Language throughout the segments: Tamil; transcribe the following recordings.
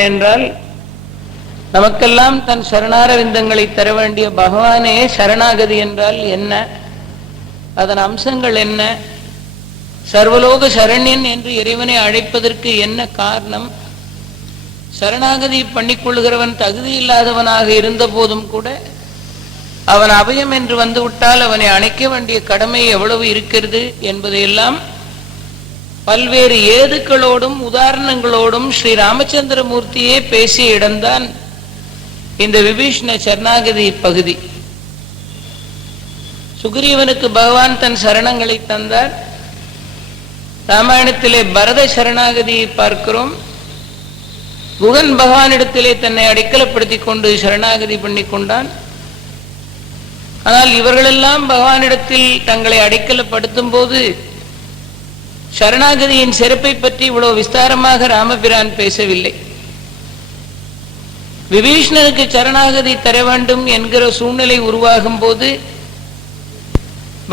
என்றால் நமக்கெல்லாம் தன் சரணாரவிந்தங்களை தர வேண்டிய பகவானே சரணாகதி என்றால் என்ன, அதன் அம்சங்கள் என்ன, சர்வலோக சரண்யன் என்று இறைவனை அழைப்பதற்கு என்ன காரணம், சரணாகதி பண்ணிக்கொள்கிறவன் தகுதி இல்லாதவனாக இருந்த போதும் கூட அவன் அபயம் என்று வந்துவிட்டால் அவனை அணைக்க வேண்டிய கடமை எவ்வளவு இருக்கிறது என்பதையெல்லாம் பல்வேறு ஏதுக்களோடும் உதாரணங்களோடும் ஸ்ரீ ராமச்சந்திரமூர்த்தியே பேசிய இடம்தான் இந்த விபீஷ்ண சரணாகதி பகுதி. சுக்ரீவனுக்கு பகவான் தன் சரணங்களை தந்தார். ராமாயணத்திலே பரத சரணாகதியை பார்க்கிறோம். குகன் பகவானிடத்திலே தன்னை அடைக்கலப்படுத்திக் கொண்டு சரணாகதி பண்ணி கொண்டான். ஆனால் இவர்களெல்லாம் பகவானிடத்தில் தங்களை அடைக்கலப்படுத்தும் போது சரணாகதியின் சிறப்பை பற்றி இவ்வளவு விஸ்தாரமாக ராமபிரான் பேசவில்லை. விபீஷ்ணனுக்கு சரணாகதி தர வேண்டும் என்கிற சூழ்நிலை உருவாகும் போது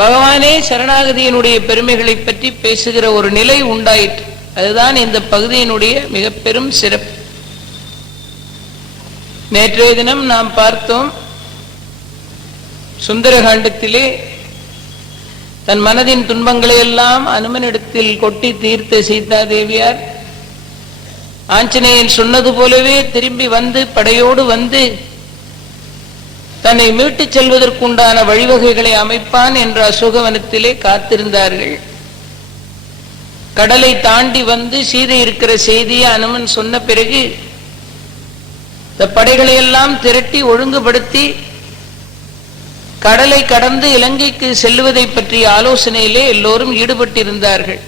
பகவானே சரணாகதியினுடைய பெருமைகளை பற்றி பேசுகிற ஒரு நிலை உண்டாயிற்று. அதுதான் இந்த பகுதியினுடைய மிக பெரும் சிறப்பு. நேற்றைய தினம் நாம் பார்த்தோம், சுந்தரகாண்டத்திலே தன் மனதின் துன்பங்களை எல்லாம் அனுமனிடத்தில் கொட்டி தீர்த்த சீதா தேவியார் ஆஞ்சநேயன் சொன்னது போலவே திரும்பி வந்து படையோடு வந்து தன்னை மீட்டுச் செல்வதற்குண்டான வழிவகைகளை அமைப்பான் என்ற அசோகவனத்திலே காத்திருந்தார்கள். கடலை தாண்டி வந்து சீதை இருக்கிற செய்தியை அனுமன் சொன்ன பிறகு இந்த படைகளை எல்லாம் திரட்டி ஒழுங்குபடுத்தி கடலை கடந்து இலங்கைக்கு செல்லுவதை பற்றிய ஆலோசனையிலே எல்லோரும் ஈடுபட்டிருந்தார்கள்.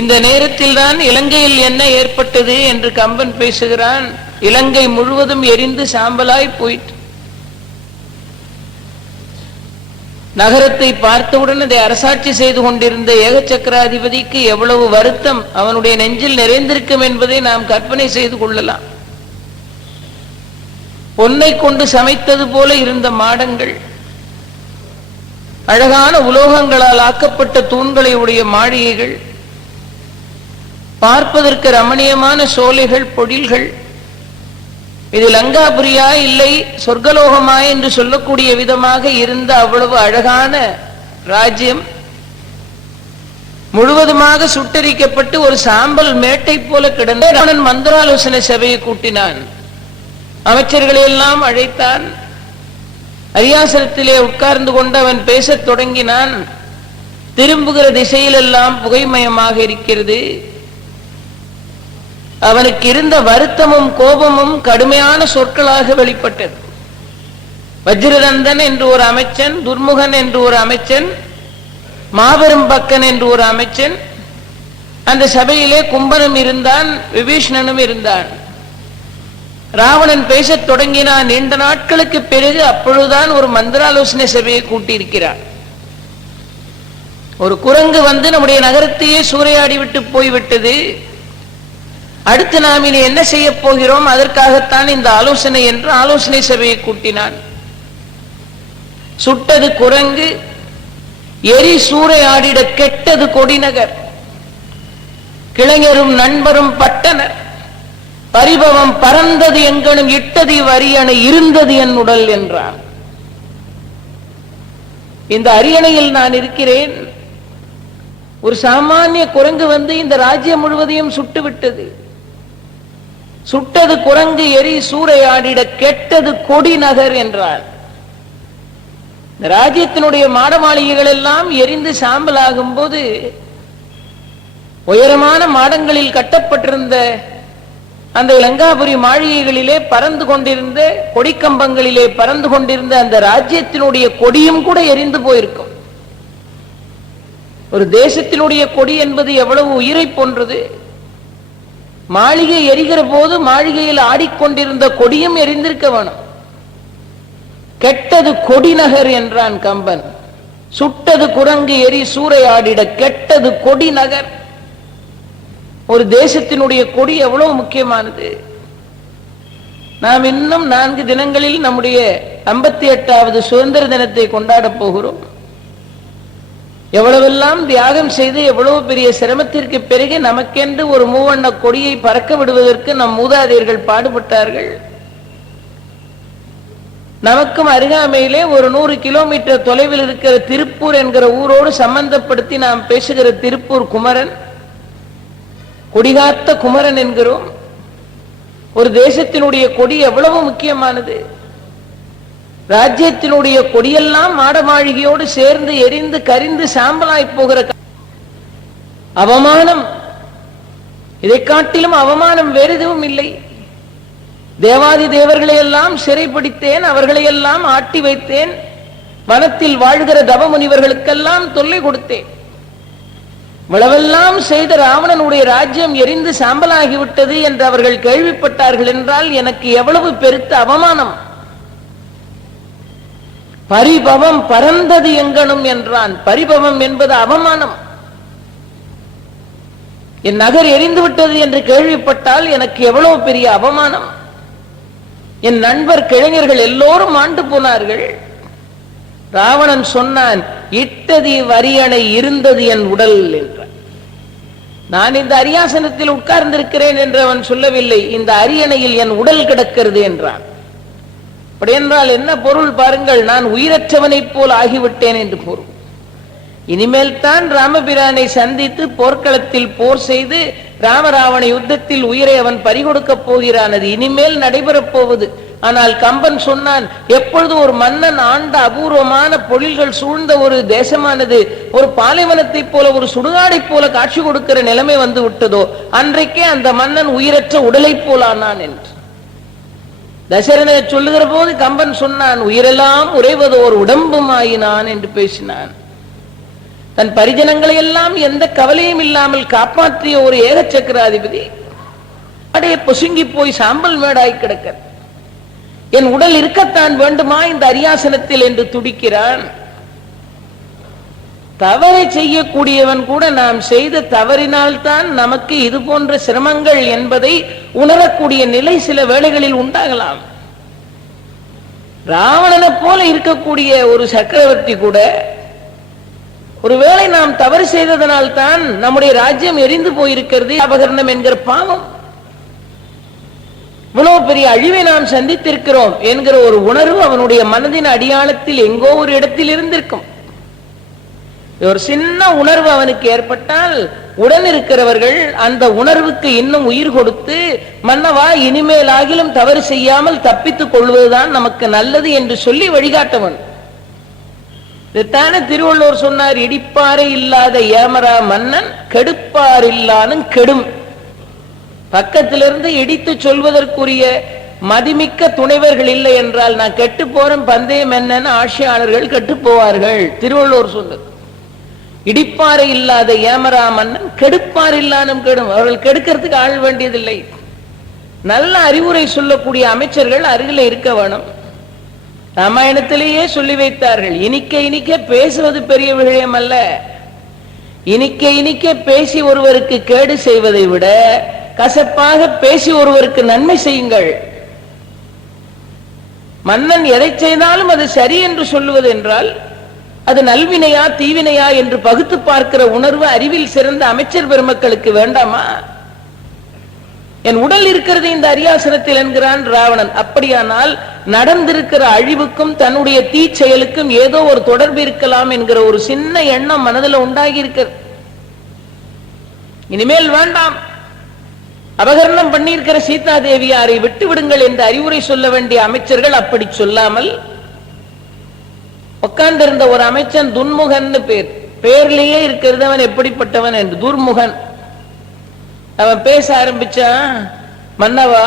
இந்த நேரத்தில் தான் இலங்கையில் என்ன ஏற்பட்டது என்று கம்பன் பேசுகிறான். இலங்கை முழுவதும் எரிந்து சாம்பலாய் போயிற்று. நகரத்தை பார்த்தவுடன் அதை அரசாட்சி செய்து கொண்டிருந்த ஏக சக்கராதிபதிக்கு எவ்வளவு வருத்தம் அவனுடைய நெஞ்சில் நிறைந்திருக்கும் என்பதை நாம் கற்பனை செய்து கொள்ளலாம். பொன்னை கொண்டு சமைத்தது போல இருந்த மாடங்கள், அழகான உலோகங்களால் ஆக்கப்பட்ட தூண்களை உடைய மாளிகைகள், பார்ப்பதற்கு ரமணீயமான சோலைகள், பொழில்கள், இது லங்காபுரியா இல்லை சொர்க்கலோகமா என்று சொல்லக்கூடிய விதமாக இருந்த அவ்வளவு அழகான ராஜ்யம் முழுவதுமாக சுட்டரிக்கப்பட்டு ஒரு சாம்பல் மேட்டை போல கிடந்த ராவணன் மந்திராலோசனை சபையை கூட்டினான். அமைச்சர்களை எல்லாம் அழைத்தான். அரியாசனத்திலே உட்கார்ந்து கொண்டு அவன் பேசத் தொடங்கினான். திரும்புகிற திசையிலெல்லாம் புகைமயமாக இருக்கிறது. அவனுக்கு இருந்த வருத்தமும் கோபமும் கடுமையான சொற்களாக வெளிப்பட்டது. வஜ்ரதந்தன் என்று ஒரு அமைச்சன், துர்முகன் என்று ஒரு அமைச்சன், மாபெரும் பக்கன் என்று ஒரு அமைச்சன், அந்த சபையிலே கும்பனும் இருந்தான், விபீஷ்ணனும் இருந்தான். ராவணன் பேசத் தொடங்கினான். நீண்ட நாட்களுக்கு பிறகு அப்பொழுதுதான் ஒரு மந்திராலோசனை சபையை கூட்டியிருக்கிறார். ஒரு குரங்கு வந்து நம்முடைய நகரத்தையே சூறையாடி விட்டு போய்விட்டது. அடுத்து நாம் இனி என்ன செய்ய போகிறோம், அதற்காகத்தான் இந்த ஆலோசனை என்று ஆலோசனை சபையை கூட்டினான். சுட்டது குரங்கு, எரி சூறையாடிட கெட்டது கொடிநகர், கிளைஞரும் நண்பரும் பட்டனர், பரிபவம் பறந்தது எங்கனும் இட்டது வரியணை இருந்தது என் உடல் என்றான். இந்த அரியணையில் நான் இருக்கிறேன். ஒரு சாமானிய குரங்கு வந்து இந்த ராஜ்யம் முழுவதையும் சுட்டுவிட்டது. சுட்டது குரங்கு, எரி சூறையாடிட கெட்டது கொடி நகர் என்றார். இந்த ராஜ்யத்தினுடைய மாட மாளிகைகள் எல்லாம் எரிந்து சாம்பலாகும் போது உயரமான மாடங்களில் கட்டப்பட்டிருந்த அந்த லங்காபுரி மாளிகைகளிலே பறந்து கொண்டிருந்த கொடிக்கம்பங்களிலே பறந்து கொண்டிருந்த அந்த ராஜ்யத்தினுடைய கொடியும் கூட எரிந்து போயிருக்கும். ஒரு தேசத்தினுடைய கொடி என்பது எவ்வளவு உயிரை போன்றது. மாளிகை எரிகிற போது மாளிகையில் ஆடிக்கொண்டிருந்த கொடியும் எரிந்திருக்க வேணும். கெட்டது கொடிநகர் என்றான் கம்பன். சுட்டது குரங்கு, எரி சூறையாடிட கெட்டது கொடி நகர். ஒரு தேசத்தினுடைய கொடி எவ்வளவு முக்கியமானது. நாம் இன்னும் 4 தினங்களில் நம்முடைய 58வது சுதந்திர தினத்தை கொண்டாட போகிறோம். எவ்வளவெல்லாம் தியாகம் செய்து எவ்வளவு பெரிய சிரமத்திற்கு பிறகு நமக்கென்று ஒரு மூவண்ண கொடியை பறக்க விடுவதற்கு நம் மூதாதையர்கள் பாடுபட்டார்கள். நமக்கும் அருகாமையிலே ஒரு 100 கிலோமீட்டர் தொலைவில் இருக்கிற திருப்பூர் என்கிற ஊரோடு சம்பந்தப்படுத்தி நாம் பேசுகிற திருப்பூர் குமரன், கொடிகாத்த குமரன் என்கிறோம். ஒரு தேசத்தினுடைய கொடி எவ்வளவு முக்கியமானது. ராஜ்யத்தினுடைய கொடியெல்லாம் மாட மாளிகையோடு சேர்ந்து எரிந்து கரிந்து சாம்பலாய் போகிற அவமானம், இதை காட்டிலும் அவமானம் வேறு எதுவும் இல்லை. தேவாதி தேவர்களை எல்லாம் சிறைப்பிடித்தேன், அவர்களை எல்லாம் ஆட்டி வைத்தேன், வனத்தில் வாழ்கிற தவமுனிவர்களுக்கெல்லாம் தொல்லை கொடுத்தேன். இவ்வளவெல்லாம் செய்த ராவணனுடைய ராஜ்யம் எரிந்து சாம்பலாகிவிட்டது என்று அவர்கள் கேள்விப்பட்டார்கள் என்றால் எனக்கு எவ்வளவு பெருத்த அவமானம். பரிபவம் பறந்தது எங்கனும் என்றான். பரிபவம் என்பது அவமானம். என் நகர் எரிந்து விட்டது என்று கேள்விப்பட்டால் எனக்கு எவ்வளவு பெரிய அவமானம். என் நண்பர் கிளைஞர்கள் எல்லோரும் ஆண்டு போனார்கள். ராவணன் சொன்னான், இட்டதி வரியணை இருந்தது என் உடல் என்றான். நான் இந்த அரியாசனத்தில் உட்கார்ந்திருக்கிறேன் என்று அவன் சொல்லவில்லை, இந்த அரியணையில் என் உடல் கிடக்கிறது என்றான். அப்படி என்றால் என்ன பொருள் பாருங்கள், நான் உயிரற்றவனைப் போல் ஆகிவிட்டேன் என்று பொருள். இனிமேல் தான் ராமபிரானை சந்தித்து போர்க்களத்தில் போர் செய்து ராமராவண யுத்தத்தில் உயிரை அவன் பறிகொடுக்கப் போகிறான். அது இனிமேல் நடைபெறப் போவது. ஆனால் கம்பன் சொன்னான், எப்பொழுது ஒரு மன்னன் ஆண்ட அபூர்வமான பொழில்கள் சூழ்ந்த ஒரு தேசமானது ஒரு பாலைவனத்தை போல ஒரு சுடுகாடை போல காட்சி கொடுக்கிற நிலைமை வந்து விட்டதோ அன்றைக்கே அந்த மன்னன் உயிரற்ற உடலை போலானான் என்று தசரனை சொல்லுகிற போது கம்பன் சொன்னான், உயிரெல்லாம் உறைவதோர் உடம்பும் ஆயினான் என்று பேசினான். தன் பரிஜனங்களை எல்லாம் எந்த கவலையும் இல்லாமல் காப்பாற்றிய ஒரு ஏக சக்கராதிபதி அடைய பொசுங்கி போய் சாம்பல் மேடாய் கிடக்க, என் உடல் இருக்கத்தான் வேண்டுமா இந்த அரியாசனத்தில் என்று துடிக்கிறான். தவறை செய்யக்கூடியவன் கூட நாம் செய்த தவறினால் தான் நமக்கு இது போன்ற சிரமங்கள் என்பதை உணரக்கூடிய நிலை சில வேளைகளில் உண்டாகலாம். ராவணனை போல இருக்கக்கூடிய ஒரு சக்கரவர்த்தி கூட ஒருவேளை நாம் தவறு செய்ததனால் தான் நம்முடைய ராஜ்யம் எரிந்து போயிருக்கிறது, அபகரணம் என்கிற பாவம், இவ்வளவு பெரிய அழிவை நாம் சந்தித்திருக்கிறோம் என்கிற ஒரு உணர்வு அவனுடைய மனதின் அடியாளத்தில் எங்கோ ஒரு இடத்தில் இருந்திருக்கும். ஒரு சின்ன உணர்வு அவனுக்கு ஏற்பட்டால் உடன் இருக்கிறவர்கள் அந்த உணர்வுக்கு இன்னும் உயிர் கொடுத்து, மன்னவா இனிமேலாகிலும் தவறு செய்யாமல் தப்பித்துக் கொள்வதுதான் நமக்கு நல்லது என்று சொல்லி வழிகாட்டவன். இதுதானே திருவள்ளுவர் சொன்னார், இடிப்பாறை இல்லாத ஏமரா மன்னன் கெடுப்பார் இல்லானும் கெடும். பக்கத்திலிருந்து இடித்து சொல்வதற்குரிய மதிமிக்க துணைவர்கள் இல்லை என்றால் நான் கெட்டு போறேன் பந்தயம் என்னன்னு ஆட்சியாளர்கள் கெட்டு போவார்கள். திருவள்ளுவர் சொன்னது. இடிப்பாறை இல்லாத ஏமரா மன்னன் கெடுப்பார் இல்லானும் கெடும். அவர்கள் கெடுக்கிறதுக்கு ஆள் வேண்டியதில்லை. நல்ல அறிவுரை சொல்லக்கூடிய அமைச்சர்கள் அருகில் இருக்க வேணும். ராமாயணத்திலேயே சொல்லி வைத்தார்கள், இனிக்க இனிக்க பேசுவது பெரிய விஷயம் அல்ல, இனிக்க இனிக்க பேசி ஒருவருக்கு கேடு செய்வதை விட கசப்பாக பேசி ஒருவருக்கு நன்மை செய்யுங்கள். மன்னன் எதை செய்தாலும் அது சரி என்று சொல்லுவது என்றால் அது நல்வினையா தீவினையா என்று பகுத்து பார்க்கிற உணர்வு அறிவில் சிறந்த அமைச்சர் பெருமக்களுக்கு வேண்டாமா? என் உடல் இருக்கிறது இந்த அரியாசனத்தில் என்கிறான் ராவணன். அப்படியானால் நடந்திருக்கிற அழிவுக்கும் தன்னுடைய தீ செயலுக்கும் ஏதோ ஒரு தொடர்பு இருக்கலாம் என்கிற ஒரு சின்ன எண்ணம் மனதில் உண்டாகி இருக்கிறது. இனிமேல் வேண்டாம், அபகரணம் பண்ணியிருக்கிற சீதா தேவியாரை விட்டு விடுங்கள் என்று அறிவுரை சொல்ல வேண்டிய அமைச்சர்கள் அப்படி சொல்லாமல் உட்கார்ந்திருந்த ஒரு அமைச்சன் துன்முகன் பேர், பேர்லயே இருக்கிறது அவன் எப்படிப்பட்டவன் என்று, துர்முகன். அவன் பேச ஆரம்பிச்சான், மன்னவா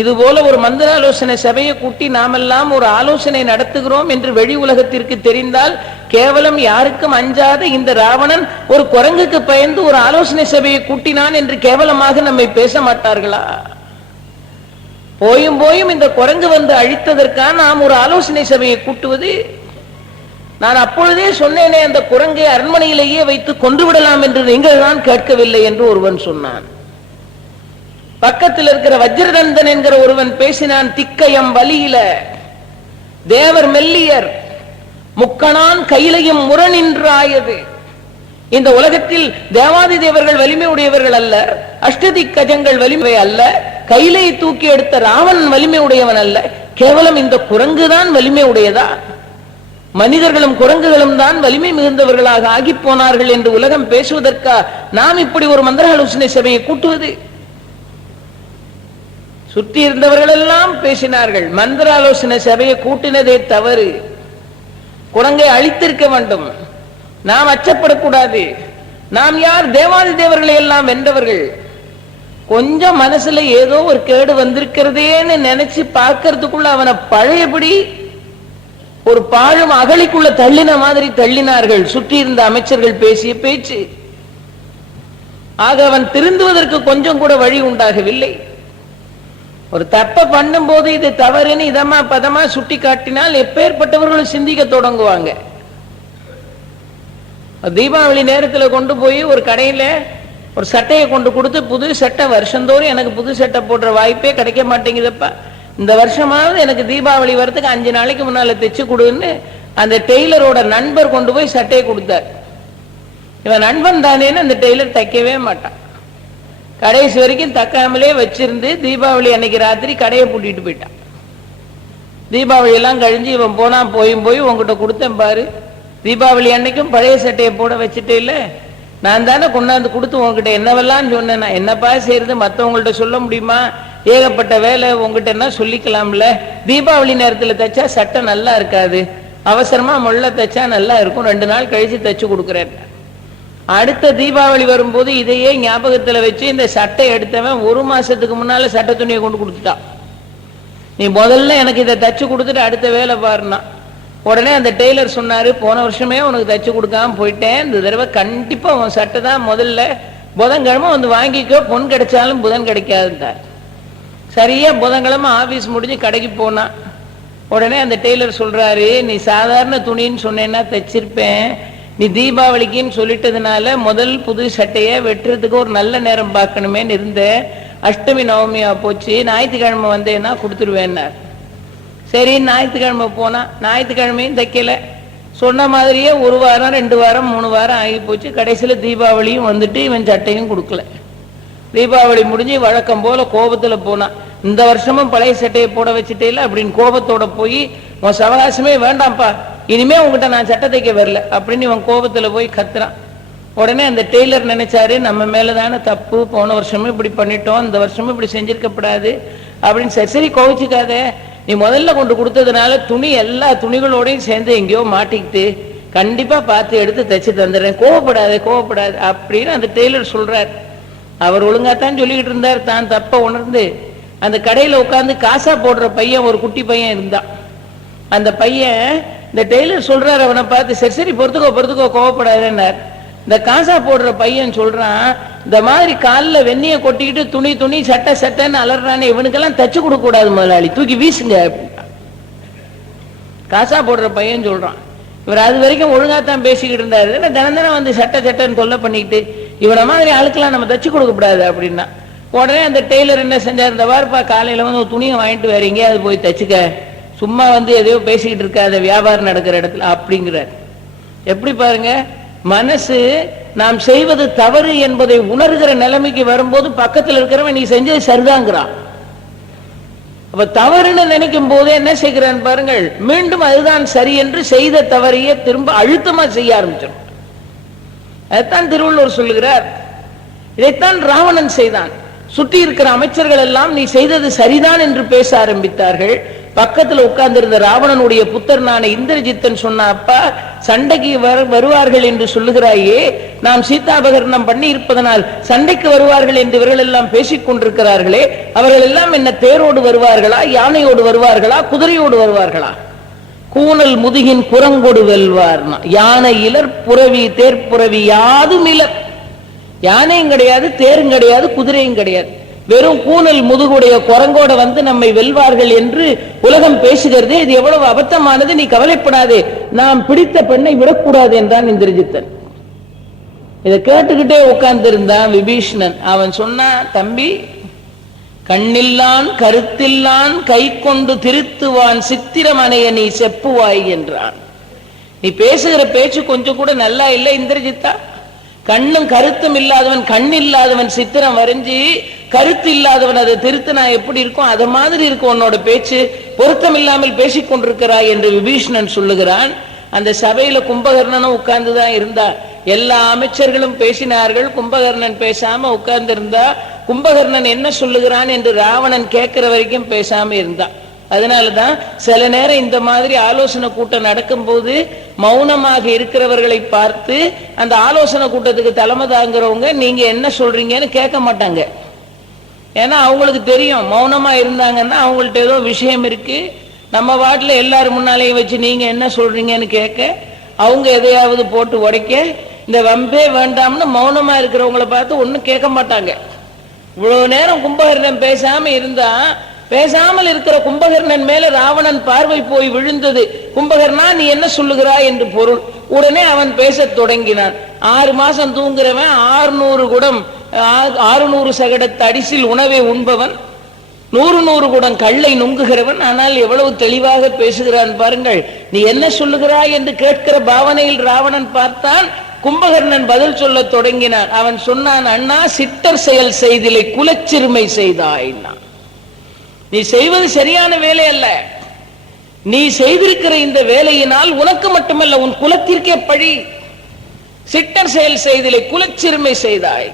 இது போல ஒரு மந்திராலோசனை சபையை கூட்டி நாமெல்லாம் ஒரு ஆலோசனை நடத்துகிறோம் என்று வெளி உலகத்திற்கு தெரிந்தால் கேவலம் யாருக்கும் அஞ்சாத இந்த ராவணன் ஒரு குரங்குக்கு பயந்து ஒரு ஆலோசனை சபையை கூட்டினான் என்று கேவலமாக நம்மை பேச மாட்டார்களா? போயும் போயும் இந்த குரங்கு வந்து அழித்ததற்காக நாம் ஒரு ஆலோசனை சபையை கூட்டுவது? நான் அப்பொழுதே சொன்னேனே அந்த குரங்கை அரண்மனையிலேயே வைத்து கொன்று விடலாம் என்று நீங்கள் தான் கேட்கவில்லை என்று ஒருவன் சொன்னான். பக்கத்தில் இருக்கிற வஜ்ரதந்தன் என்கிற ஒருவன் பேசினான், திக்கயம் வலியில தேவர் மெல்லியர் முக்கணான் கையிலையும் முரணின்றாயது. இந்த உலகத்தில் தேவாதி தேவர்கள் வலிமை உடையவர்கள் அல்ல, அஷ்டதி கஜங்கள் வலிமை அல்ல, கையிலே தூக்கி எடுத்த ராவணன் வலிமை உடையவன் அல்ல, கேவலம் இந்த குரங்குதான் வலிமை உடையதா? மனிதர்களும் குரங்குகளும் தான் வலிமை மிகுந்தவர்களாக ஆகி போனார்கள் என்று உலகம் பேசுவதற்கா நாம் இப்படி ஒரு மந்திர ஆலோசனை சபையை கூட்டுவது? சுற்றி இருந்தவர்கள் எல்லாம் பேசினார்கள். மந்திர ஆலோசனை சபையை கூட்டினதே தவறு. குரங்கை அழித்திருக்க வேண்டும். நாம் அச்சப்படக்கூடாது. நாம் யார்? தேவாதி தேவர்களை எல்லாம் வென்றவர்கள். கொஞ்சம் மனசுல ஏதோ ஒரு கேடு வந்திருக்கிறதேன்னு நினைச்சு பார்க்கறதுக்குள்ள அவனை பழையபடி ஒரு பாழும் அகழிக்குள்ள தள்ளின மாதிரி தள்ளினார்கள் சுற்றி இருந்த அமைச்சர்கள் பேசிய பேச்சு. ஆக அவன் திருந்துவதற்கு கொஞ்சம் கூட வழி உண்டாகவில்லை. ஒரு தப்ப பண்ணும் போது இது தவறுன்னு இதமா பதமா சுட்டி காட்டினால் எப்பேற்பட்டவர்களும் சிந்திக்க தொடங்குவாங்க. தீபாவளி நேரத்தில் கொண்டு போய் ஒரு கடையில ஒரு சட்டையை கொண்டு கொடுத்து, புது சட்டை வருஷந்தோறும் எனக்கு புது சட்டை போடுற வாய்ப்பே கிடைக்க மாட்டேங்குதுப்பா, இந்த வருஷமாவது எனக்கு தீபாவளி வரத்துக்கு 5 நாளைக்கு முன்னால தைச்சு கொடுன்னு அந்த டெய்லரோட நண்பர் கொண்டு போய் சட்டையை கொடுத்தார். இவன் நண்பன் தானேன்னு அந்த டெய்லர் தைக்கவே மாட்டான். கடைசி வரைக்கும் தக்காமலே வச்சிருந்து தீபாவளி அன்னைக்கு ராத்திரி கடையை பூட்டிட்டு போயிட்டான். தீபாவளி எல்லாம் கழிஞ்சு இவன் போனா போய் உங்ககிட்ட கொடுத்தேன் பாரு, தீபாவளி அன்னைக்கும் பழைய சட்டையை போட வச்சுட்டே இல்ல, நான் தானே கொண்டாந்து கொடுத்து உங்ககிட்ட என்னவெல்லாம் சொன்னேன், நான் என்னப்பா செய்யறது, மற்றவங்கள்ட்ட சொல்ல முடியுமா, ஏகப்பட்ட வேலை, உங்ககிட்ட என்ன சொல்லிக்கலாம்ல, தீபாவளி நேரத்தில் தைச்சா சட்டை நல்லா இருக்காது, அவசரமா முள்ள தைச்சா நல்லா இருக்கும், 2 நாள் கழிச்சு தைச்சு கொடுக்குறேன். அடுத்த தீபாவளி வரும்போது இதையே ஞாபகத்துல வச்சு இந்த சட்டை எடுத்தவன் 1 மாசத்துக்கு முன்னால சட்டை துணியை கொண்டு கொடுத்துட்டான். நீ முதல்ல எனக்கு இதை தச்சு கொடுத்துட்டு அடுத்த வேலை பாருனா. உடனே அந்த டெய்லர் சொன்னாரு, போன வருஷமே உனக்கு தச்சு கொடுக்காம போயிட்டேன், இந்த தடவை கண்டிப்பா உன் சட்டை தான் முதல்ல புதன்கிழமை வந்து வாங்கிக்கோ, பொன் கிடைச்சாலும் புதன் கிடைக்காதுன்றார். சரியா புதன்கிழமை ஆபீஸ் முடிஞ்சு கடைக்கு போனா. உடனே அந்த டெய்லர் சொல்றாரு, நீ சாதாரண துணின்னு சொன்னேன்னா தைச்சிருப்பேன், நீ தீபாவளிக்குன்னு சொல்லிட்டதுனால முதல் புது சட்டையை வெட்டுறதுக்கு ஒரு நல்ல நேரம் பார்க்கணுமேன்னு இருந்த, அஷ்டமி நவமியா போச்சு, ஞாயிற்றுக்கிழமை வந்தேன்னா கொடுத்துருவேன்னார். சரி ஞாயிற்றுக்கிழமை போனா, ஞாயிற்றுக்கிழமையும் தைக்கல, சொன்ன மாதிரியே 1 வாரம் 2 வாரம் 3 வாரம் ஆகி போச்சு. கடைசியில் தீபாவளியும் வந்துட்டு இவன் சட்டையும் கொடுக்கல. தீபாவளி முடிஞ்சு வழக்கம் போல கோபத்துல போனான். இந்த வருஷமும் பழைய சட்டையை போட வச்சுட்டே இல்லை அப்படின்னு கோபத்தோட போய், உன் சவகாசமே வேண்டாம்ப்பா, இனிமே உங்ககிட்ட நான் சட்டை தைக்க வரல அப்படின்னு இவன் கோபத்துல போய் கத்துறான். உடனே அந்த டெய்லர் நினைச்சாரு, நம்ம மேலதான தப்பு, போன வருஷமும் இப்படி பண்ணிட்டோம், இந்த வருஷமும் இப்படி செஞ்சிருக்கப்படாது அப்படின்னு. சரி கோவிச்சுக்காத, நீ முதல்ல கொண்டு கொடுத்ததுனால துணி எல்லா துணிகளோடையும் சேர்ந்து எங்கேயோ மாட்டிக்கிட்டு, கண்டிப்பா பார்த்து எடுத்து தைச்சு தந்துடுறேன், கோவப்படாது அப்படின்னு அந்த டெய்லர் சொல்றார். அவர் ஒழுங்காத்தான் சொல்லிக்கிட்டு இருந்தார், தான் தப்ப உணர்ந்து. அந்த கடையில உட்கார்ந்து காசா போடுற பையன், ஒரு குட்டி பையன் இருந்தான். அந்த பையன் இந்த டெய்லர் சொல்றாரு அவனை பார்த்து, சரி பொறுத்துக்கோ கோவப்படாதுன்னார். இந்த காசா போடுற பையன் சொல்றான், இந்த மாதிரி காலில் வெந்நிய கொட்டிக்கிட்டு துணி சட்டைன்னு அலறானே, இவனுக்கெல்லாம் தச்சு கொடுக்க கூடாது முதலாளி, தூக்கி வீசுங்க அப்படின்னா. காசா போடுற பையன் சொல்றான். இவர் அது வரைக்கும் ஒழுங்காத்தான் பேசிக்கிட்டு இருந்தாரு, தினம் வந்து சட்டைன்னு தொல்லை பண்ணிக்கிட்டு, இவனை மாதிரி ஆளுக்கெல்லாம் நம்ம தச்சு கொடுக்க கூடாது அப்படின்னா. உடனே அந்த டெய்லர் என்ன செஞ்சார், இந்த வாரப்பா காலையில வந்து ஒரு துணியை வாங்கிட்டு வரீங்க, அது போய் தச்சுக்க, சும்மா வந்து எதையோ பேசிக்கிட்டு இருக்காத, வியாபாரம் நடக்கிற இடத்துல அப்படிங்கிறார். எப்படி பாருங்க, மனசு நாம் செய்வது தவறு என்பதை உணர்கிற நிலைமைக்கு வரும்போது பக்கத்தில் இருக்கிறவன் நீ செஞ்சது சரிதாங்கிறான். அப்ப தவறுன்னு நினைக்கும் போது என்ன செய்கிறான் பாருங்கள், மீண்டும் அதுதான் சரி என்று செய்த தவறையே திரும்ப அழுத்தமா செய்ய ஆரம்பிச்சிடும். அதைத்தான் திருவள்ளுவர் சொல்லுகிறார். இதைத்தான் ராவணன் செய்தான். சுற்றி இருக்கிற அமைச்சர்கள் எல்லாம் நீ செய்தது சரிதான் என்று பேச ஆரம்பித்தார்கள். பக்கத்தில் உட்கார்ந்து இருந்த ராவணனுடைய புத்தர்னான இந்திரஜித்தன் சொன்ன, அப்பா சண்டைக்கு வருவார்கள் என்று சொல்லுகிறாயே, நாம் சீதாபகரணம் பண்ணி இருப்பதனால் சண்டைக்கு வருவார்கள் என்று இவர்கள் எல்லாம் பேசிக் கொண்டிருக்கிறார்களே, அவர்கள் எல்லாம் என்ன தேரோடு வருவார்களா, யானையோடு வருவார்களா, குதிரையோடு வருவார்களா? கூனல் முதுகின் குரங்கொடு வெல்வார்னா, யானை இலர் புறவி தேர்ப்புறவி யாதும் இலர். யானையும் கிடையாது, தேரும் கிடையாது, குதிரையும் கிடையாது, வெறும் கூனல் முதுகுடைய குரங்கோட வந்து நம்மை வெல்வார்கள் என்று உலகம் பேசுகிறது. இது எவ்வளவு அபத்தமானது, நீ கவலைப்படாதே, நாம் பிடித்த பெண்ணை விடக்கூடாது என்றான் இந்திரஜித்தன். இதை கேட்டுக்கிட்டே உட்கார்ந்து இருந்தான் விபீஷணன். அவன் சொன்னான், தம்பி, கண்ணில்லான் கருத்தில்லான் கை கொண்டு திருத்துவான் சித்திரமனைய நீ செப்புவாய் என்றான். நீ பேசுகிற பேச்சு கொஞ்சம் கூட நல்லா இல்லை இந்திரஜித்தா, கண்ணும் கருத்தும் இல்லாதவன், கண் இல்லாதவன் சித்திரம் வரைஞ்சி கருத்து இல்லாதவன் அதை திருத்தினா எப்படி இருக்கும், அது மாதிரி இருக்கும் உன்னோட பேச்சு, பொருத்தம் இல்லாமல் பேசிக்கொண்டிருக்கிறாய் என்று விபீஷணன் சொல்லுகிறான். அந்த சபையில கும்பகர்ணனும் உட்கார்ந்துதான் இருந்தா. எல்லா அமைச்சர்களும் பேசினார்கள், கும்பகர்ணன் பேசாம உட்கார்ந்து இருந்தா. கும்பகர்ணன் என்ன சொல்லுகிறான் என்று ராவணன் கேட்கிற வரைக்கும் பேசாம இருந்தான். அதனாலதான் சில நேரம் இந்த மாதிரி ஆலோசனை கூட்டம் நடக்கும் போது மௌனமாக இருக்கிறவர்களை பார்த்து அந்த ஆலோசனை கூட்டத்துக்கு தலைமை தாங்கிறவங்க நீங்க என்ன சொல்றீங்கன்னு கேட்க மாட்டாங்க. ஏன்னா அவங்களுக்கு தெரியும், மௌனமா இருந்தாங்கன்னா அவங்கள்ட்ட ஏதோ விஷயம் இருக்கு. நம்ம வாட்டில் எல்லாரும் முன்னாலேயும் வச்சு நீங்க என்ன சொல்றீங்கன்னு கேட்க, அவங்க எதையாவது போட்டு உடைக்க, இந்த வம்பே வேண்டாம்னு மௌனமா இருக்கிறவங்களை பார்த்து ஒன்னும் கேட்க மாட்டாங்க. இவ்வளவு நேரம் கும்பகர்ணன் பேசாம இருந்தா, பேசாமல் இருக்கிற கும்பகர்ணன் மேல ராவணன் பார்வை போய் விழுந்தது. கும்பகர்ணா நீ என்ன சொல்லுகிறாய் என்று பொருள். உடனே அவன் பேச தொடங்கினான். 6 மாசம் தூங்குறவன் 600 குடம் 600 சகடத்து அடிசில் உணவை உண்பவன், 100 குடம் கல்லை நுங்குகிறவன். ஆனால் எவ்வளவு தெளிவாக பேசுகிறான் பாருங்கள். நீ என்ன சொல்லுகிறாய் என்று கேட்கிற பாவனையில் ராவணன் பார்த்தான். கும்பகர்ணன் பதில் சொல்ல தொடங்கினான். அவன் சொன்னான், அண்ணா சிட்டர் செயல் செய்திலை குலச்சிறுமை செய்தாய். நீ செய்வது சரியான வேலை அல்ல. நீ செய்திருக்கிற இந்த வேலையினால் உனக்கு மட்டுமல்ல உன் குலத்திற்கே பழி. சிட்டர் செயல் செய்திலை குலச்சிறுமை செய்தாய்.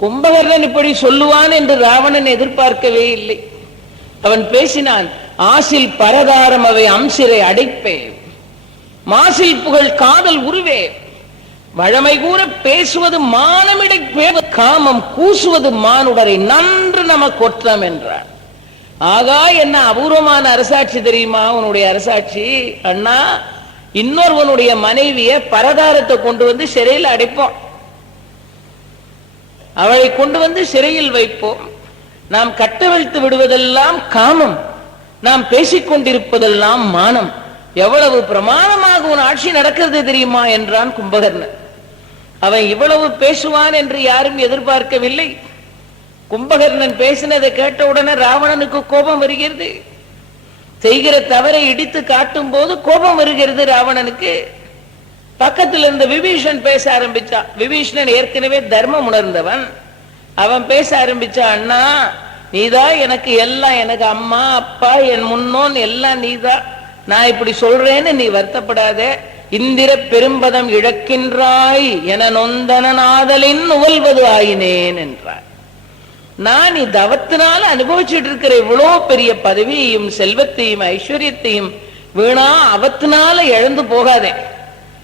கும்பகர்ணன் இப்படி சொல்லுவான் என்று ராவணன் எதிர்பார்க்கவே இல்லை. அவன் பேசினான், ஆசில் பரதாரம் அவை அம்சிரை அடைப்பே, மாசில் புகழ் காதல் உருவே, வழமை கூற பேசுவது மானமிடை காமம் கூசுவது மானுடரை நன்று நமக்கு ஒற்றம் என்றார். ஆகா, என்ன அபூர்வமான அரசாட்சி தெரியுமா உன்னுடைய அரசாட்சி. அண்ணா, இன்னொருவனுடைய மனைவிய பரதாரத்தை கொண்டு வந்து சிறையில் அடைப்போம், அவளை கொண்டு வந்து சிறையில் வைப்போம். நாம் கட்டவிழ்த்து விடுவதெல்லாம் காமம், நாம் பேசிக்கொண்டிருப்பதெல்லாம் மானம். எவ்வளவு பிரமாணமாக உன் ஆட்சி நடக்கிறது தெரியுமா என்றான் கும்பகர்ணன். அவன் இவ்வளவு பேசுவான் என்று யாரும் எதிர்பார்க்கவில்லை. கும்பகர்ணன் பேசினதை கேட்ட உடனே ராவணனுக்கு கோபம் வருகிறது. செய்கிற தவறை இடித்து காட்டும் போது கோபம் வருகிறது ராவணனுக்கு. பக்கத்தில் இருந்த விபீஷன் பேச ஆரம்பிச்சான். விபீஷணன் ஏற்கனவே தர்மம் உணர்ந்தவன். அவன் பேச ஆரம்பிச்சான், அண்ணா நீதான் எனக்கு எல்லாம், எனக்கு அம்மா அப்பா என் முன்னோன் எல்லாம் நீதான். நான் இப்படி சொல்றேன்னு நீ வருத்தப்படாத. இந்திர பெரும்பதம் இழக்கின்றாய் என நொந்தனாதலின் உவல்வது ஆயினேன் என்றார். நான் நீ தவத்தினால அனுபவிச்சுட்டு இருக்கிற இவ்வளோ பெரிய பதவியையும் செல்வத்தையும் ஐஸ்வர்யத்தையும் வீணா அவத்தினால இழந்து போகாதே.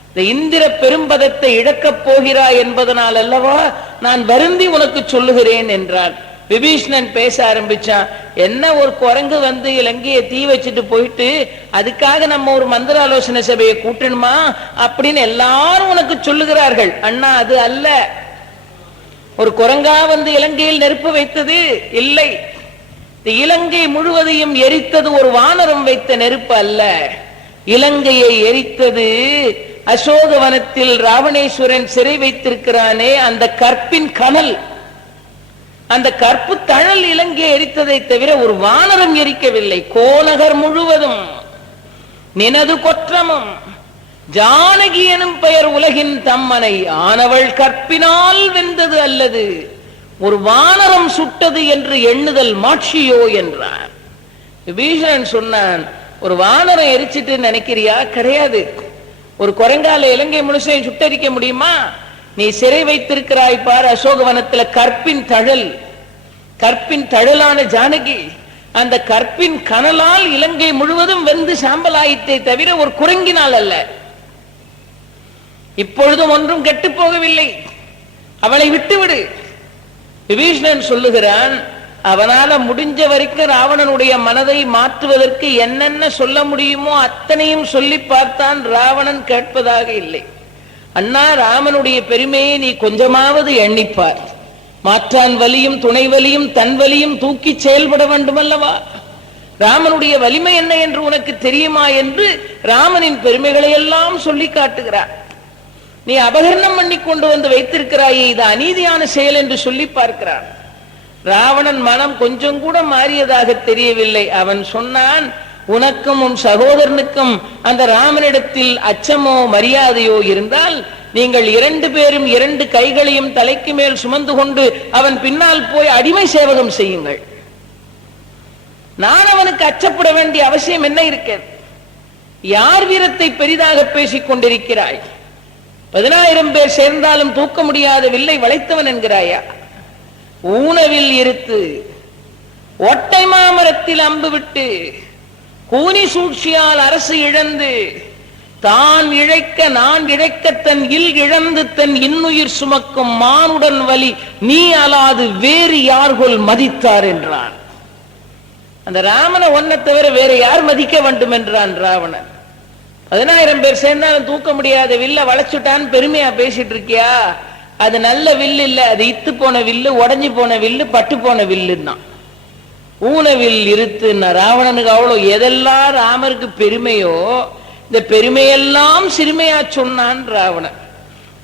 இந்த இந்திர பெரும்பதத்தை இழக்கப் போகிறாய் என்பதனால் அல்லவா நான் வருந்தி உனக்கு சொல்லுகிறேன் என்றார். விபீஷணன் பேச ஆரம்பிச்சான். என்ன ஒரு குரங்கு வந்து இலங்கையை தீ வச்சுட்டு போயிட்டு அதுக்காக நம்ம ஒரு மந்திர ஆலோசனை சபையை கூட்டணுமா அப்படின்னு எல்லாரும் உனக்கு சொல்லுகிறார்கள். அண்ணா, அது அல்ல. ஒரு குரங்கா வந்து இலங்கையில் நெருப்பு வைத்தது இல்லை. இலங்கை முழுவதையும் எரித்தது ஒரு வானரம் வைத்த நெருப்பு அல்ல. இலங்கையை எரித்தது அசோகவனத்தில் ராவணேஸ்வரன் சிறை வைத்திருக்கிறானே அந்த கற்பின் கனல், அந்த கற்பு தழல் இலங்கை எரித்ததை தவிர ஒரு வானரம் எரிக்கவில்லை. கோநகர் முழுவதும் நினது கொற்றமும் ஜானகி எனும் பெயர் உலகின் தம்மனை ஆனவள் கற்பினால் வெந்தது அல்லது ஒரு வானரம் சுட்டது என்று எண்ணுதல் மாட்சியோ என்றார். விபீஷணன் சொன்னான், ஒரு வானரம் எரிச்சிட்டு நினைக்கிறியா? கிடையாது. ஒரு குரங்கால இலங்கை முழுசையும் சுட்டரிக்க முடியுமா? நீ சிறை வைத்திருக்கிறாய் பார் அசோகவனத்துல கற்பின் தழல், கற்பின் தழலான ஜானகி, அந்த கற்பின் கனலால் இலங்கை முழுவதும் வெந்து சாம்பலாயிட்டே தவிர ஒரு குரங்கினால் அல்ல. இப்பொழுதும் ஒன்றும் கெட்டு போகவில்லை, அவளை விட்டுவிடு. விபீஷணன் சொல்லுகிறான், அவனால முடிஞ்ச வரைக்கும் ராவணனுடைய மனதை மாற்றுவதற்கு என்னென்ன சொல்ல முடியுமோ அத்தனையும் சொல்லி பார்த்தான். ராவணன் கேட்பதாக இல்லை. அண்ணா, ராமனுடைய பெருமையை நீ கொஞ்சமாவது எண்ணிப்பார். மாற்றான் வலியும் துணை வலியும் தன் வலியும் தூக்கி செயல்பட வேண்டும் அல்லவா? ராமனுடைய வலிமை என்ன என்று உனக்கு தெரியுமா என்று ராமனின் பெருமைகளை எல்லாம் சொல்லி காட்டுகிறார். நீ அபகரணம் பண்ணி கொண்டு வந்து வைத்திருக்கிறாயே, இது அநீதியான செயல் என்று சொல்லி பார்க்கிறான். ராவணன் மனம் கொஞ்சம் கூட மாறியதாக தெரியவில்லை. அவன் சொன்னான், உனக்கும் உன் சகோதரனுக்கும் அந்த ராமனிடத்தில் அச்சமோ மரியாதையோ இருந்தால் நீங்கள் 2 பேரும் 2 கைகளையும் தலைக்கு மேல் சுமந்து கொண்டு அவன் பின்னால் போய் அடிமை சேவகம் செய்யுங்கள். நான் அவனுக்கு அச்சப்பட வேண்டிய அவசியம் என்ன இருக்கிறது? யார் வீரத்தை பெரிதாக பேசிக் கொண்டிருக்கிறாய்? 10,000 பேர் சேர்ந்தாலும் தூக்க முடியாத வில்லை வளைத்தவன் என்கிறாயா? ஊனவில் இருத்து ஒட்டை மாமரத்தில் அம்பு விட்டு கூனி சூழ்ச்சியால் அரசு இழந்து தான் இழைக்க நான் இழைக்க தன் இழந்து தன் இன்னுயிர் சுமக்கும் மானுடன் வலி நீ அலாது வேறு யார்கொல் மதித்தார் என்றான். அந்த ராமனை ஒன்ன தவிர வேற யார் மதிக்க வேண்டும் என்றான் ராவணன். 10,000 பேர் சேர்ந்தாலும் தூக்க முடியாத வில்ல வளைச்சுட்டான்னு பெருமையா பேசிட்டு இருக்கியா? அது நல்ல வில்லு இல்ல, அது இத்து போன வில்லு, உடஞ்சி போன வில்லு, பட்டு போன வில்லுன்னா. ஊனவில் இருத்து ராவணனுக்கு அவ்வளவு எதெல்லாம் ராமருக்கு பெருமையோ இந்த பெருமையெல்லாம் சிறுமையா சொன்னான் ராவணன்.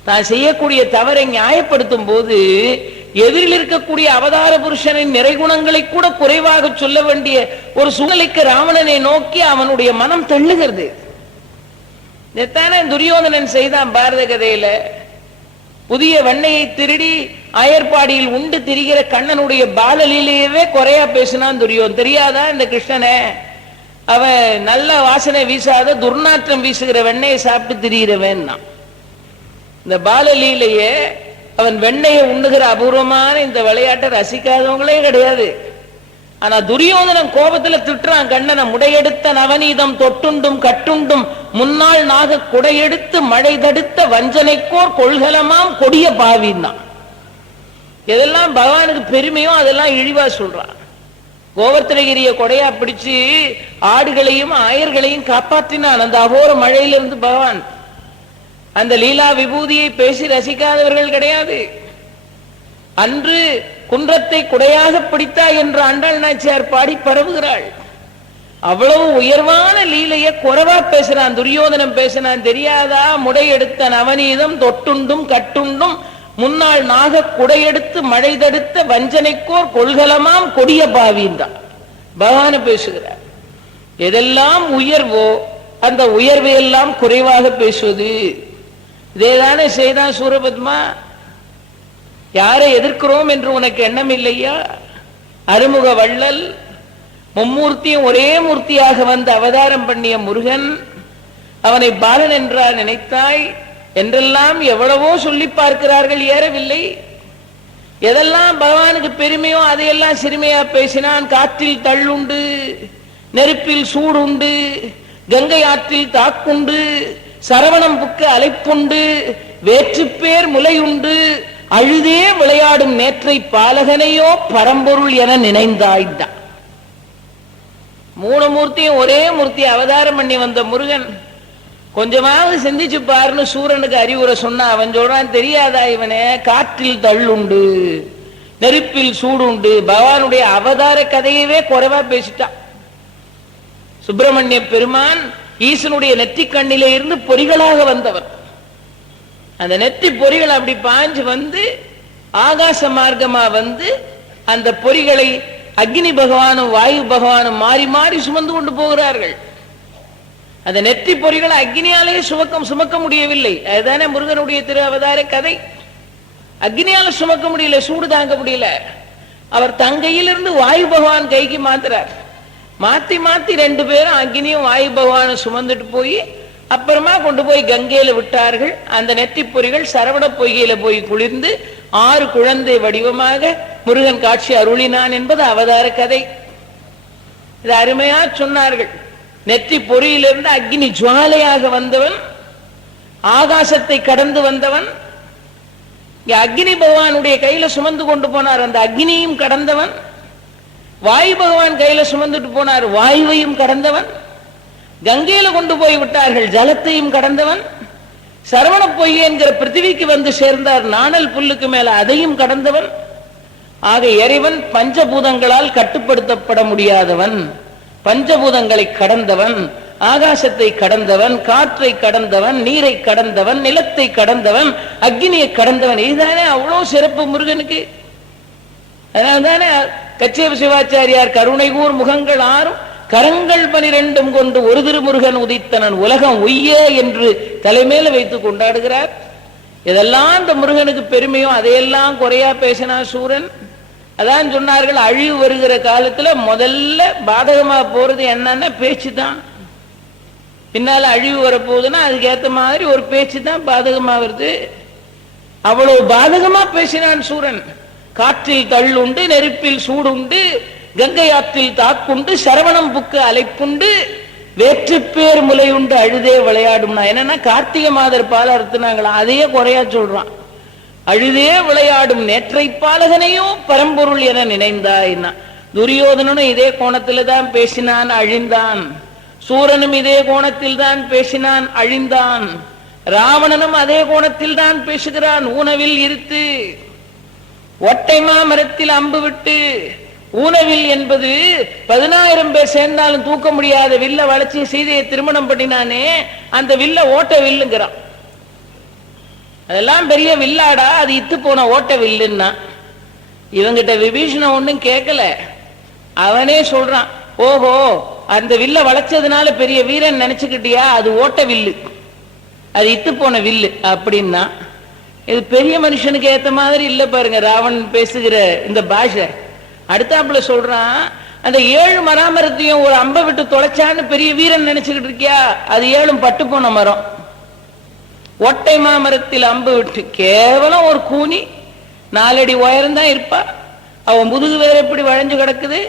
தான் செய்யக்கூடிய தவறை நியாயப்படுத்தும் போது எதிரில் இருக்கக்கூடிய அவதார புருஷனின் நிறைகுணங்களை கூட குறைவாக சொல்ல வேண்டிய ஒரு சூழ்நிலைக்கு ராவணனை நோக்கி அவனுடைய மனம் தள்ளுகிறது. இதைத்தானே துரியோதனன் செய்தான் பாரத கதையில. புதிய வெண்ணையை திருடி அயற்பாடியில் உண்டு திரிகிற கண்ணனுடைய பாலலீலையவே குறையா பேசினான் துரியோதனன். தெரியாதா இந்த கிருஷ்ணனை? அவன் நல்ல வாசனை வீசாத துர்நாற்றம் வீசுகிற வெண்ணையை சாப்பிட்டு திரிகிறவன். இந்த பாலலீலையே அவன் வெண்ணையை உண்ணுகிற அபூர்வமான இந்த விளையாட்டை ரசிக்காதவங்களே கிடையாது. ஆனா துரியோதனன் கோபத்துல திட்டுறான் கண்ணனை. முடையெடுத்த நவநீதம் தொட்டுண்டும் கட்டுண்டும் முன்னாள் நாக குடையெடுத்து மழை தடுத்த வஞ்சனைக்கோர் கொள்கலமாம் கொடிய பாவின்னா. எதெல்லாம் பகவானுக்கு பெருமையோ அதெல்லாம் இழிவா சொல்றான். கோவர்த்தனகிரிய கொடையா பிடிச்சு ஆடுகளையும் ஆயர்களையும் காப்பாற்றினான் அந்த அகோர மழையிலிருந்து பகவான். அந்த லீலா விபூதியை பேசி ரசிக்காதவர்கள் கிடையாது. அன்று குன்றத்தை குடையாக பிடித்தா என்று ஆண்டாள் நாச்சியார் பாடி பரவுகிறாள். அவ்வளவு உயர்வான லீலைய குறைவா பேசுறான் துரியோதனம். பேசினான் தெரியாதா? முடையெடுத்த நவநீதம் தொட்டுண்டும் கட்டுண்டும் முன்னாள் நாக குடையெடுத்து மழை தடுத்த வஞ்சனைக்கோர் கொள்கலமாம் கொடிய பாவின்றான் பகவான பேசுகிறார். எதெல்லாம் உயர்வோ அந்த உயர்வையெல்லாம் குறைவாக பேசுவது. இதேதானே செய்தான் சூரபத்மா. யாரை எதிர்க்கிறோம் என்று உனக்கு எண்ணம் இல்லையா? அருமுக வள்ளல் மும்மூர்த்தியும் ஒரே மூர்த்தியாக வந்து அவதாரம் பண்ணிய முருகன், அவனை பாலன் என்றார் நினைத்தாய் என்றெல்லாம் எவ்வளவோ சொல்லி பார்க்கிறார்கள், ஏறவில்லை. எதெல்லாம் பகவானுக்கு பெருமையோ அதையெல்லாம் சிறுமையா பேசினான். காற்றில் தள்ளுண்டு, நெருப்பில் சூடுண்டு, கங்கை ஆற்றில் தாக்குண்டு, சரவணம் புக்க அலைப்புண்டு, வேற்றுப்பேர் முலையுண்டு, அழுதே விளையாடும் நேற்றை பாலகனையோ பரம்பொருள் என நினைந்தாய்தான். 3 மூர்த்தியும் ஒரே மூர்த்தி அவதாரம் பண்ணி வந்த முருகன் கொஞ்சமாவது சிந்திச்சு பாருன்னு சூரனுக்கு அறிவுரை சொன்னா அவன் சொல்றான் தெரியாதா இவனே? காற்றில் தள்ளுண்டு, நெருப்பில் சூடுண்டு. பகவானுடைய அவதார கதையவே குறைவா பேசிட்டான். சுப்பிரமணிய பெருமான் ஈசனுடைய நெற்றி கண்ணிலே இருந்து பொறிகளாக வந்தவன். அந்த நெற்றி பொறிகள் அப்படி பாஞ்சு வந்து ஆகாச மார்க்கமா வந்து அந்த பொறிகளை அக்னி பகவானும் வாயு பகவானும் மாறி மாறி சுமந்து கொண்டு போகிறார்கள். அந்த நெற்றி பொறிகளை அக்னியாலேயே சுமக்க முடியவில்லை. அதுதானே முருகனுடைய திரு அவதார கதை. அக்னியால சுமக்க முடியல, சூடு தாங்க முடியல. அவர் தங்கையிலிருந்து வாயு பகவான் கைக்கு மாத்துறார். மாத்தி மாத்தி 2 பேரும் அக்னியும் வாயு பகவானும் சுமந்துட்டு போய் அப்புறமா கொண்டு போய் கங்கையில விட்டார்கள். அந்த நெற்றி பொறிகள் சரவண பொய்கையில போய் குளிர்ந்து 6 குழந்தை வடிவமாக முருகன் காட்சி அருளினான் என்பது அவதார கதை. இது அருமையா சொன்னார்கள். நெற்றி பொறியிலிருந்து அக்னி ஜுவாலையாக வந்தவன், ஆகாசத்தை கடந்து வந்தவன். அக்னி பகவானுடைய கையில சுமந்து கொண்டு போனார், அந்த அக்னியும் கடந்தவன். வாயு பகவான் கையில சுமந்துட்டு போனார், வாயுவையும் கடந்தவன். கங்கையில கொண்டு போய் விட்டார்கள், ஜலத்தையும் கடந்தவன். சரவண பொய்கை என்கிற பிருத்திவிக்கு வந்து சேர்ந்தார், நாணல் புல்லுக்கு மேல அதையும் கடந்தவன். ஆக இறைவன் பஞ்சபூதங்களால் கட்டுப்படுத்தப்பட முடியாதவன். பஞ்சபூதங்களை கடந்தவன், ஆகாசத்தை கடந்தவன், காற்றை கடந்தவன், நீரை கடந்தவன், நிலத்தை கடந்தவன், அக்னியை கடந்தவன். இதுதானே அவ்வளவு சிறப்பு முருகனுக்கு. அதனால்தானே கச்சேப சிவாச்சாரியார் கருணை கூர் முகங்கள் 6 கரங்கள் 12 கொண்டு ஒரு திருமுருகன் உதித்தனன் உலகம் உய்ய என்று தலைமையில வைத்து கொண்டாடுகிறார். இதெல்லாம் இந்த முருகனுக்கு பெருமையோ அதையெல்லாம் குறையா பேசினா சூரன். அதான் சொன்னார்கள், அழிவு வருகிற காலத்துல முதல்ல பாதகமா போறது என்னன்னா பேச்சு தான். பின்னால அழிவு வரப்போகுதுன்னா அதுக்கு ஏத்த மாதிரி ஒரு பேச்சு தான் பாதகமா வருது. அவ்வளவு பாதகமா பேசினான் சூரன். காற்றில் தள்ளுண்டு, நெருப்பில் சூடுண்டு, கங்கை ஆற்றில் தாக்குண்டு, சரவணம் புக்கு அலைப்புண்டு, வேற்று பேர் முலையுண்டு அழுதே விளையாடும்னா என்னன்னா கார்த்திகை மாதர் பால அறுத்துனாங்களா, அதையே குறையா சொல்றான். அழுதே விளையாடும் நேற்றை பாலகனையோ பரம்பொருள் என நினைந்தாய்னா. துரியோதனனும் இதே கோணத்துல தான் பேசினான், அழிந்தான். சூரனும் இதே கோணத்தில் தான் பேசினான், அழிந்தான். ராவணனும் அதே கோணத்தில் தான் பேசுகிறான், ஊனவில் இருத்து. ஒட்டைமா மரத்தில் அம்பு விட்டு. ஊனவில் என்பது 10,000 பேர் சேர்ந்தாலும் தூக்க முடியாத வில்ல வளைச்சி சீதையை திருமணம் பண்ணினானே, அந்த வில்ல ஓட்ட வில்லுங்கிறான். அதெல்லாம் பெரிய வில்லாடா, அது இத்து போன ஓட்ட வில்லுன்னா. இவங்கிட்ட விபீஷணன் ஒண்ணும் கேட்கல, அவனே சொல்றான், ஓஹோ அந்த வில்ல வளைச்சதுனால பெரிய வீரன் நினைச்சுக்கிட்டியா, அது ஓட்ட வில்லு, அது இத்து போன வில்லு அப்படின்னா. இது பெரிய மனுஷனுக்கு ஏத்த மாதிரி இல்ல பாருங்க ராவணன் பேசுகிற இந்த பாஷை. அடுத்தாப்புல சொல்றான், அந்த 7 மராமரத்தையும் ஒரு அம்பை விட்டு தொலைச்சான்னு பெரிய வீரன் நினைச்சுக்கிட்டு இருக்கியா, அது 7 பட்டு போன மரம். ஒட்டை மாமரத்தில் அம்பு விட்டு, கேவலம் ஒரு கூனி 4 அடி உயரம் தான் இருப்பா, அவன் முதுகு வேற எப்படி வளைஞ்சு கிடக்குது.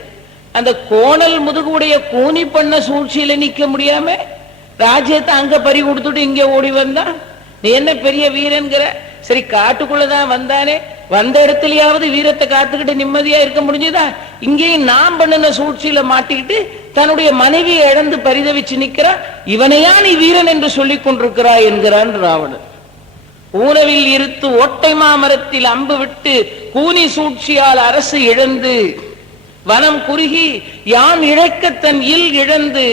அந்த கோணல் முதுகுடைய கூனி பண்ண சூழ்ச்சியில நிக்க முடியாம ராஜ்யத்தை அங்க பறி கொடுத்துட்டு இங்க ஓடி வந்தான். நீ என்ன பெரிய வீரன்கிற? சரி காட்டுக்குள்ளதான் வந்தானே, வந்த இடத்துலயாவது வீரத்தை காத்துக்கிட்டு நிம்மதியா இருக்க முடிஞ்சதா? இங்கேயும் நாம் பண்ணின சூழ்ச்சியில மாட்டிக்கிட்டு தன்னுடைய மனைவியை இழந்து பரிதவிச்சு நிற்கிறான். இவனையா நீ வீரன் என்று சொல்லிக் கொண்டிருக்கிறாய் என்கிறான் ராவணன். ஊனவில் இருத்து ஒட்டை மாமரத்தில் அம்பு விட்டு கூனி சூழ்ச்சியால் அரசு இழந்து வனம் குறுகி யான் இழைக்க தன் இல் இழந்து